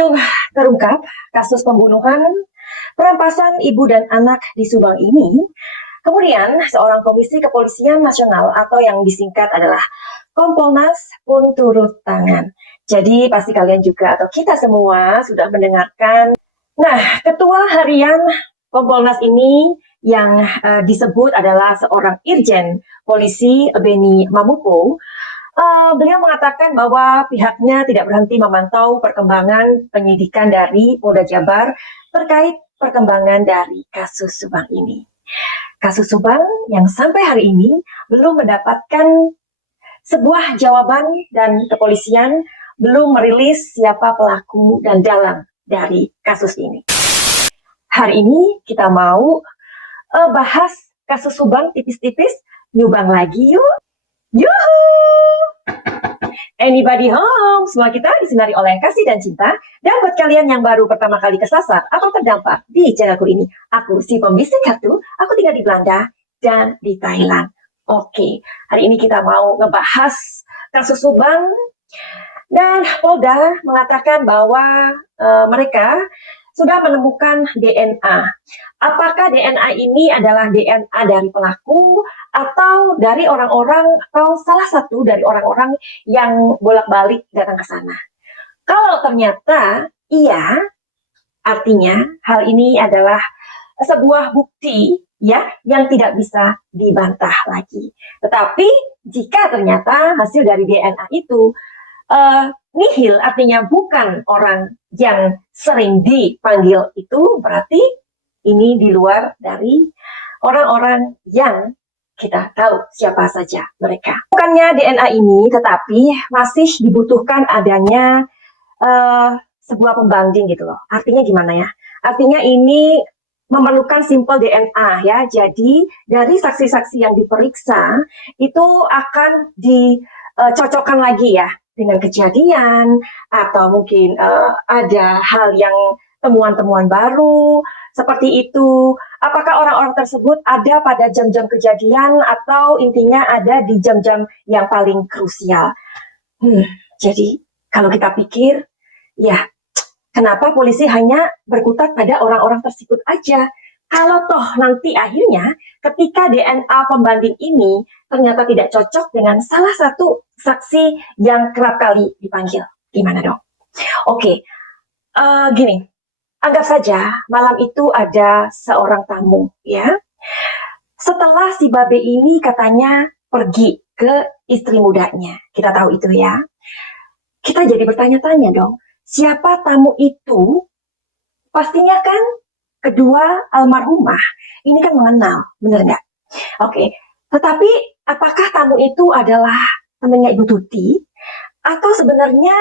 berujung terungkap kasus pembunuhan, perampasan ibu dan anak di Subang ini. Kemudian, seorang komisi kepolisian nasional atau yang disingkat adalah Kompolnas pun turut tangan. Jadi pasti kalian juga atau kita semua sudah mendengarkan. Nah, ketua harian Kompolnas ini yang disebut adalah seorang Irjen Polisi Beni Mamupo. Beliau mengatakan bahwa pihaknya tidak berhenti memantau perkembangan penyidikan dari Polda Jabar terkait perkembangan dari kasus Subang ini. Kasus Subang yang sampai hari ini belum mendapatkan sebuah jawaban dan kepolisian belum merilis siapa pelaku dan dalang dari kasus ini. Hari ini kita mau bahas kasus Subang tipis-tipis, nyubang lagi yuk. Yuhu! Anybody home? Semua kita disinari oleh kasih dan cinta. Dan buat kalian yang baru pertama kali kesasar atau terdampak di channelku ini, aku si pembisik kartu, aku tinggal di Belanda dan di Thailand. Oke, hari ini kita mau ngebahas kasus Subang. Dan Polda mengatakan bahwa mereka sudah menemukan DNA. Apakah DNA ini adalah DNA dari pelaku atau dari orang-orang atau salah satu dari orang-orang yang bolak-balik datang ke sana? Kalau ternyata iya, artinya hal ini adalah sebuah bukti ya yang tidak bisa dibantah lagi. Tetapi jika ternyata hasil dari DNA itu nihil, artinya bukan orang yang sering dipanggil itu, berarti ini di luar dari orang-orang yang kita tahu siapa saja mereka. Bukannya DNA ini, tetapi masih dibutuhkan adanya sebuah pembanding gitu loh. Artinya gimana ya? Artinya ini memerlukan simple DNA ya. Jadi dari saksi-saksi yang diperiksa itu akan dicocokkan lagi ya dengan kejadian atau mungkin ada hal yang temuan-temuan baru seperti itu. Apakah orang-orang tersebut ada pada jam-jam kejadian atau intinya ada di jam-jam yang paling krusial. Jadi kalau kita pikir, ya kenapa polisi hanya berkutat pada orang-orang tersebut aja? Kalau toh nanti akhirnya ketika DNA pembanding ini ternyata tidak cocok dengan salah satu saksi yang kerap kali dipanggil, gimana dong? Oke, gini, anggap saja malam itu ada seorang tamu, ya. Setelah si Babe ini katanya pergi ke istri mudanya, kita tahu itu ya. Kita jadi bertanya-tanya dong, siapa tamu itu? Pastinya kan kedua almarhumah ini kan mengenal, bener nggak? Oke, tetapi apakah tamu itu adalah temannya Ibu Tuti atau sebenarnya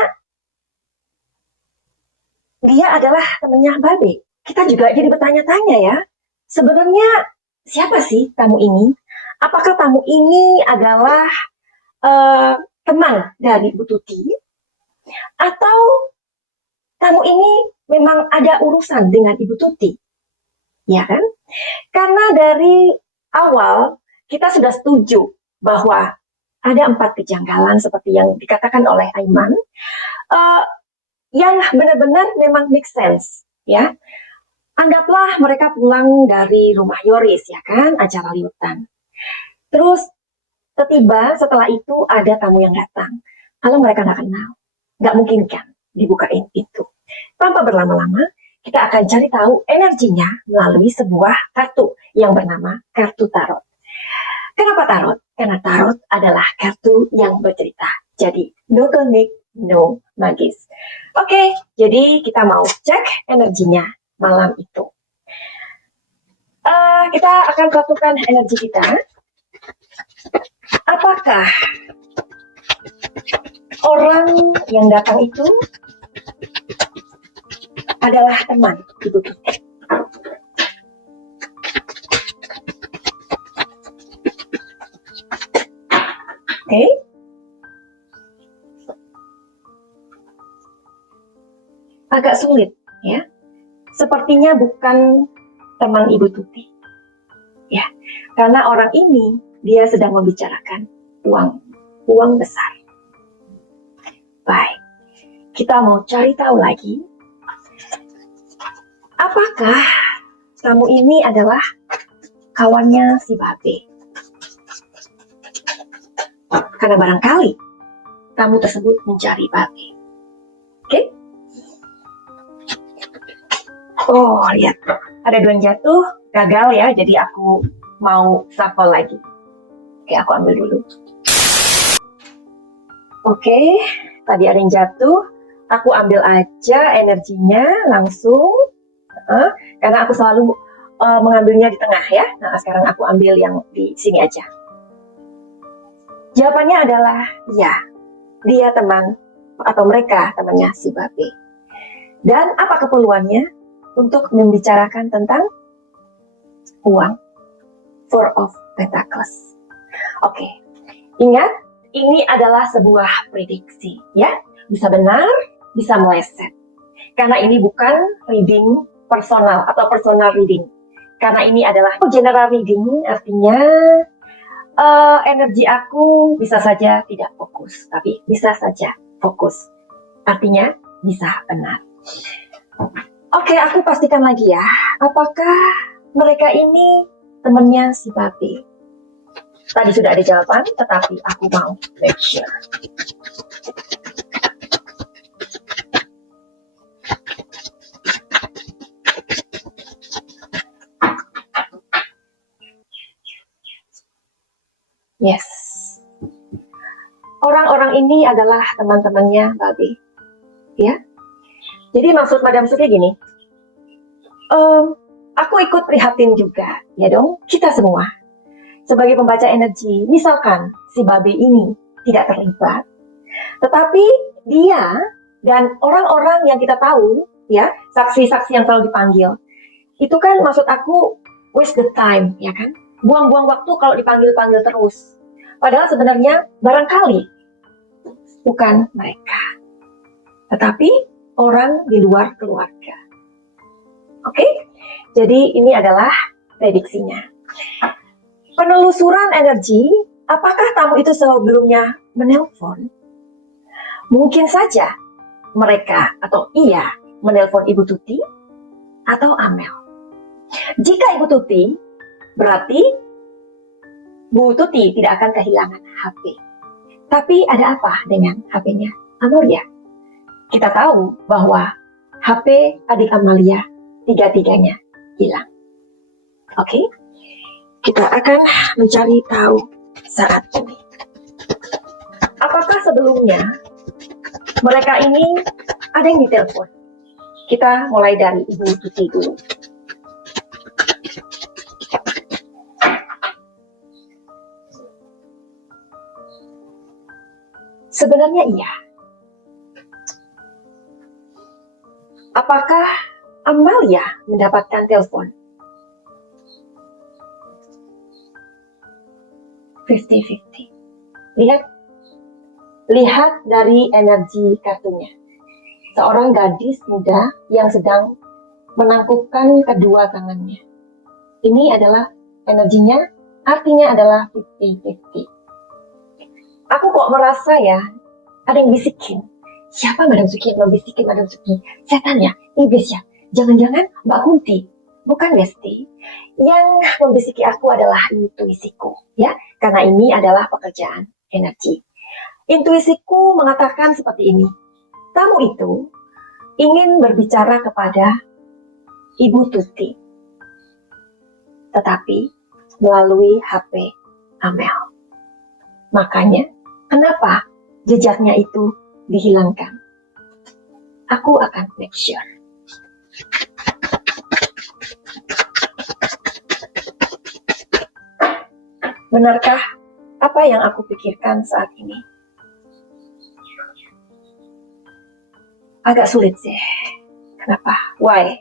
dia adalah temannya Babe? Kita juga jadi bertanya-tanya ya, sebenarnya siapa sih tamu ini? Apakah tamu ini adalah teman dari Ibu Tuti atau tamu ini memang ada urusan dengan Ibu Tuti? Ya kan? Karena dari awal kita sudah setuju bahwa ada 4 kejanggalan seperti yang dikatakan oleh Aiman, yang benar-benar memang make sense, ya. Anggaplah mereka pulang dari rumah Yoris, ya kan, acara liutan. Terus tiba setelah itu ada tamu yang datang. Kalau mereka nggak kenal, nggak mungkin kan dibukain pintu. Tanpa berlama-lama, kita akan cari tahu energinya melalui sebuah kartu yang bernama kartu tarot. Kenapa tarot? Karena tarot adalah kartu yang bercerita. Jadi, no klinik, no magis. Oke, jadi kita mau cek energinya malam itu. Kita akan satukan energi kita. Apakah orang yang datang itu adalah teman Ibu Tuti? Oke. Agak sulit ya. Sepertinya bukan teman Ibu Tuti. Ya, karena orang ini dia sedang membicarakan uang besar. Baik. Kita mau cari tahu lagi Apakah kamu ini adalah kawannya si Babe? Karena barangkali kamu tersebut mencari Babe. Oke? Oh, lihat. Ada 2 yang jatuh, gagal ya. Jadi aku mau shuffle lagi. Oke, aku ambil dulu. Oke, tadi ada yang jatuh. Aku ambil aja energinya langsung. Karena aku selalu mengambilnya di tengah ya. Nah, sekarang aku ambil yang di sini aja. Jawabannya adalah ya. Dia teman atau mereka temannya si Babe. Dan apa keperluannya untuk membicarakan tentang uang? Four of Pentacles. Oke, ingat ini adalah sebuah prediksi ya. Bisa benar, bisa meleset. Karena ini bukan reading personal atau personal reading. Karena ini adalah general reading, artinya energi aku bisa saja tidak fokus, tapi bisa saja fokus. Artinya bisa benar. Oke, aku pastikan lagi ya. Apakah mereka ini temannya si Babe? Tadi sudah ada jawaban, tetapi aku mau make sure. Yes. Orang-orang ini adalah teman-temannya Babe. Ya. Jadi maksud Madam Suki gini. Aku ikut prihatin juga, ya dong, kita semua. Sebagai pembaca energi, misalkan si Babe ini tidak terlibat, tetapi dia dan orang-orang yang kita tahu, ya, saksi-saksi yang selalu dipanggil, itu kan maksud aku waste the time, ya kan? Buang-buang waktu kalau dipanggil-panggil terus. Padahal sebenarnya barangkali bukan mereka, tetapi orang di luar keluarga. Oke? Jadi ini adalah prediksinya. Penelusuran energi, apakah tamu itu sebelumnya menelpon? Mungkin saja mereka atau ia menelpon Ibu Tuti atau Amel. Jika Ibu Tuti, berarti Bu Tuti tidak akan kehilangan HP. Tapi ada apa dengan HP-nya Amalia? Kita tahu bahwa HP adik Amalia tiga-tiganya hilang. Oke? Kita akan mencari tahu saat ini. Apakah sebelumnya mereka ini ada yang ditelepon? Kita mulai dari Ibu Tuti dulu. Sebenarnya iya. Apakah Amalia mendapatkan telepon? 50-50. Lihat dari energi kartunya. Seorang gadis muda yang sedang menangkupkan kedua tangannya. Ini adalah energinya, artinya adalah 50-50. Aku kok merasa ya, ada yang bisikin. Siapa Madam Suki yang membisikin Madam Suki? Setan ya? Iblis ya? Jangan-jangan Mbak Kunti? Bukan Besti. Yang membisiki aku adalah intuisiku, ya. Karena ini adalah pekerjaan energi. Intuisiku mengatakan seperti ini. Kamu itu ingin berbicara kepada Ibu Tuti, tetapi melalui HP Amel. Makanya, kenapa jejaknya itu dihilangkan? Aku akan make sure. Benarkah apa yang aku pikirkan saat ini? Agak sulit sih. Kenapa? Why?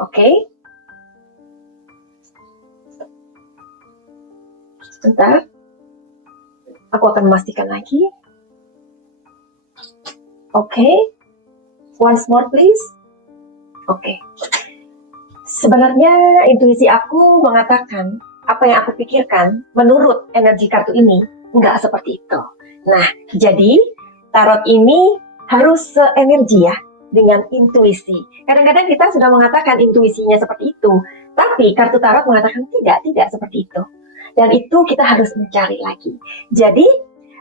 Oke. Sebentar. Aku akan memastikan lagi. Oke. Once more please. Oke. Sebenarnya intuisi aku mengatakan apa yang aku pikirkan menurut energi kartu ini nggak seperti itu. Nah, jadi tarot ini harus seenergi ya. dengan intuisi. Kadang-kadang kita sudah mengatakan intuisinya seperti itu, tapi kartu tarot mengatakan tidak seperti itu. Dan itu kita harus mencari lagi. Jadi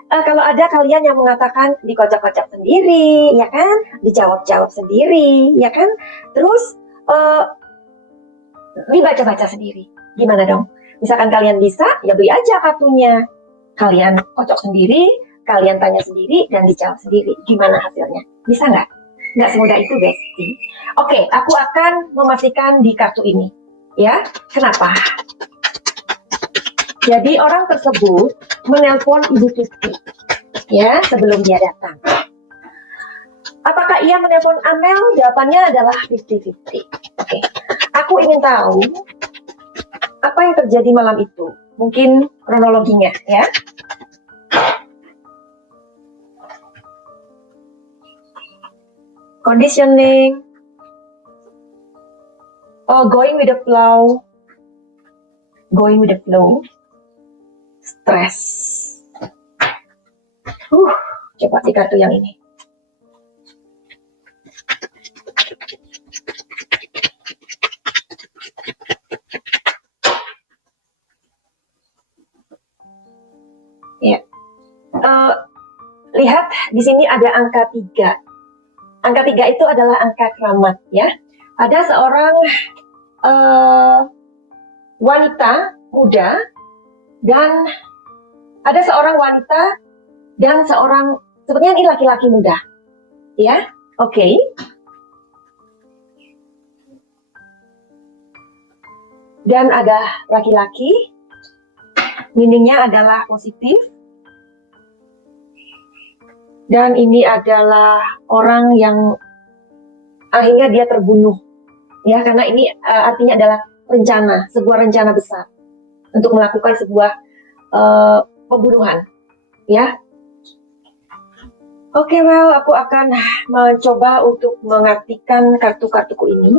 kalau ada kalian yang mengatakan dikocok-kocok sendiri, ya kan, dijawab-jawab sendiri, ya kan, terus dibaca-baca sendiri, gimana dong? Misalkan kalian bisa, ya beli aja kartunya. Kalian kocok sendiri, kalian tanya sendiri, dan dijawab sendiri. Gimana hasilnya? Bisa nggak? Nggak semudah itu, Besti. Oke, aku akan memastikan di kartu ini. Ya, kenapa? Jadi orang tersebut menelpon Ibu Tuti, ya, sebelum dia datang. Apakah ia menelpon Amel? Jawabannya adalah 50-50. Oke, aku ingin tahu apa yang terjadi malam itu. Mungkin kronologinya, ya. Conditioning, going with the flow, stress. Coba di kartu yang ini. Ya, lihat di sini ada angka 3. Angka 3 itu adalah angka keramat, ya. Ada seorang wanita muda dan ada seorang wanita dan seorang, sepertinya ini laki-laki muda, ya. Oke. Dan ada laki-laki, meaningnya adalah positif. Dan ini adalah orang yang akhirnya dia terbunuh, ya, karena ini artinya adalah rencana, sebuah rencana besar untuk melakukan sebuah pembunuhan, ya. Oke, aku akan mencoba untuk mengartikan kartu-kartuku ini.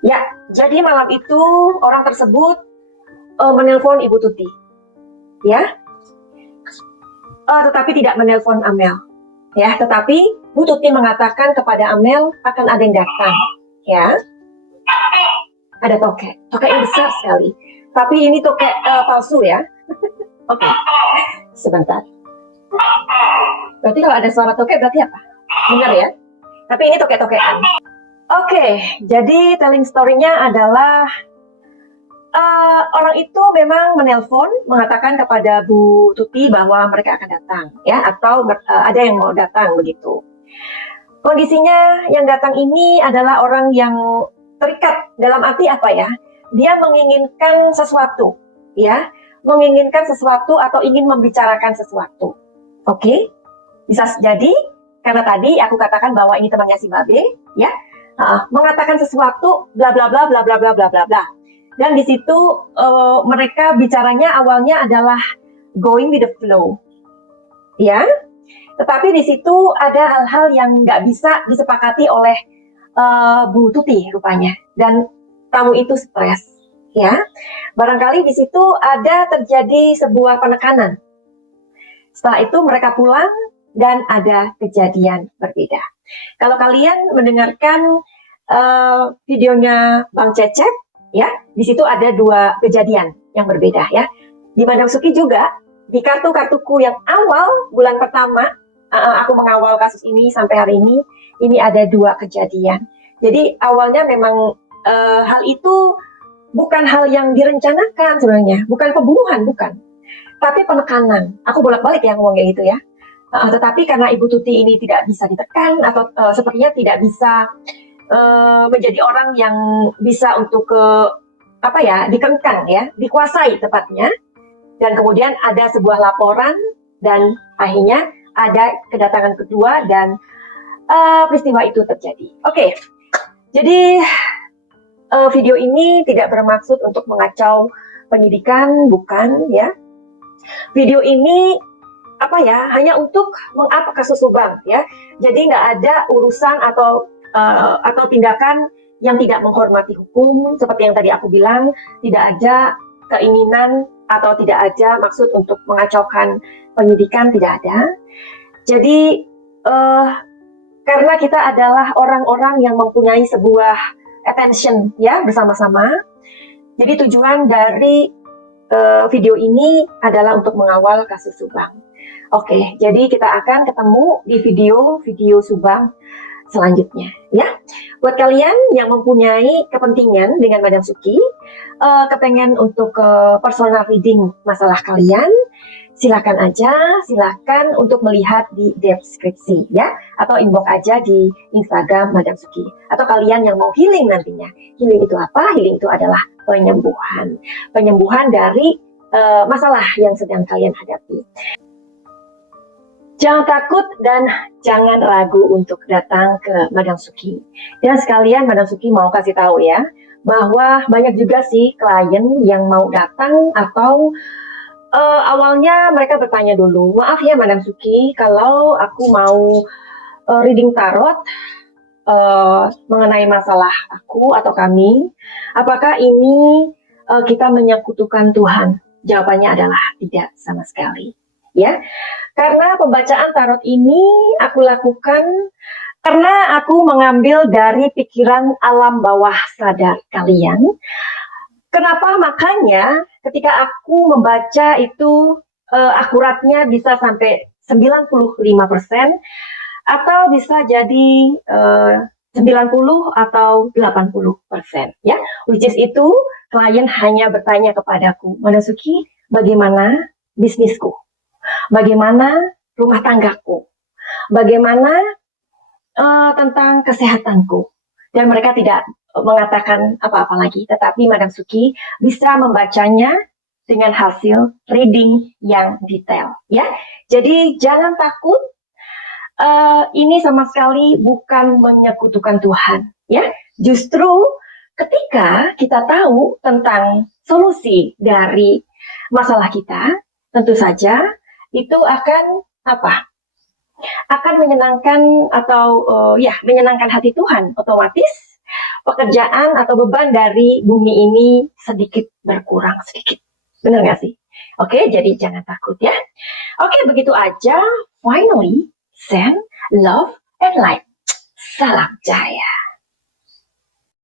Ya, jadi malam itu orang tersebut menelpon Ibu Tuti, ya. Tetapi tidak menelpon Amel, ya. Tetapi Bu Tuti mengatakan kepada Amel akan ada yang datang, ya. Ada tokek yang besar sekali. Tapi ini tokek palsu, ya. Oke, sebentar. Berarti kalau ada suara tokek berarti apa? Benar, ya. Tapi ini tokek-tokekan. Oke, jadi telling story-nya adalah orang itu memang menelpon mengatakan kepada Bu Tuti bahwa mereka akan datang, ya, atau ada yang mau datang begitu. Kondisinya yang datang ini adalah orang yang terikat, dalam arti apa, ya? Dia menginginkan sesuatu, ya, menginginkan sesuatu atau ingin membicarakan sesuatu. Oke, bisa jadi karena tadi aku katakan bahwa ini temannya si Babe, ya, mengatakan sesuatu, bla bla bla bla bla bla bla bla bla. Dan di situ mereka bicaranya awalnya adalah going with the flow, ya. Tetapi di situ ada hal-hal yang nggak bisa disepakati oleh Bu Tuti rupanya, dan tamu itu stres, ya. Barangkali di situ ada terjadi sebuah penekanan. Setelah itu mereka pulang dan ada kejadian berbeda. Kalau kalian mendengarkan videonya Bang Cecep, ya, di situ ada 2 kejadian yang berbeda, ya. Di Madam Suki juga, di kartu-kartuku yang awal bulan pertama, aku mengawal kasus ini sampai hari ini ada 2 kejadian. Jadi awalnya memang hal itu bukan hal yang direncanakan sebenarnya, bukan pembunuhan, bukan. Tapi penekanan. Aku bolak-balik ya ngomong kayak gitu, ya. Tetapi karena Ibu Tuti ini tidak bisa ditekan atau sepertinya tidak bisa menjadi orang yang bisa untuk dikengkang, ya, dikuasai tepatnya. Dan kemudian ada sebuah laporan dan akhirnya ada kedatangan kedua dan peristiwa itu terjadi. Oke, jadi video ini tidak bermaksud untuk mengacau penyidikan, bukan, ya. Video ini hanya untuk meng-up kasus Subang, ya. Jadi nggak ada urusan atau tindakan yang tidak menghormati hukum, seperti yang tadi aku bilang, tidak ada keinginan atau tidak ada maksud untuk mengacaukan penyidikan, tidak ada. Jadi karena kita adalah orang-orang yang mempunyai sebuah attention ya bersama-sama. Jadi tujuan dari video ini adalah untuk mengawal kasus Subang. Oke, jadi kita akan ketemu di video Subang selanjutnya ya. Buat kalian yang mempunyai kepentingan dengan Madam Suki, kepengen untuk personal reading masalah kalian, silakan untuk melihat di deskripsi ya, atau inbox aja di Instagram Madam Suki. Atau kalian yang mau healing nantinya. Healing itu apa? Healing itu adalah penyembuhan dari masalah yang sedang kalian hadapi. Jangan takut dan jangan ragu untuk datang ke Madam Suki. Dan sekalian Madam Suki mau kasih tahu ya, bahwa banyak juga sih klien yang mau datang atau awalnya mereka bertanya dulu, maaf ya Madam Suki, kalau aku mau reading tarot mengenai masalah aku atau kami, apakah ini kita menyekutukan Tuhan? Jawabannya adalah tidak sama sekali. Ya, karena pembacaan tarot ini aku lakukan karena aku mengambil dari pikiran alam bawah sadar kalian. Kenapa? Makanya ketika aku membaca itu akuratnya bisa sampai 95% atau bisa jadi 90 atau 80% ya. Which is itu klien hanya bertanya kepadaku, Madam Suki, bagaimana bisnisku? Bagaimana rumah tanggaku? Bagaimana tentang kesehatanku? Dan mereka tidak mengatakan apa-apa lagi, tetapi Madam Suki bisa membacanya dengan hasil reading yang detail ya. Jadi jangan takut, ini sama sekali bukan menyekutukan Tuhan ya. Justru ketika kita tahu tentang solusi dari masalah kita, tentu saja itu akan apa? Akan menyenangkan atau menyenangkan hati Tuhan. Otomatis pekerjaan atau beban dari bumi ini sedikit berkurang sedikit. Benar nggak sih? Oke, jadi jangan takut ya. Oke, begitu aja. Finally, send love and light. Salam Jaya.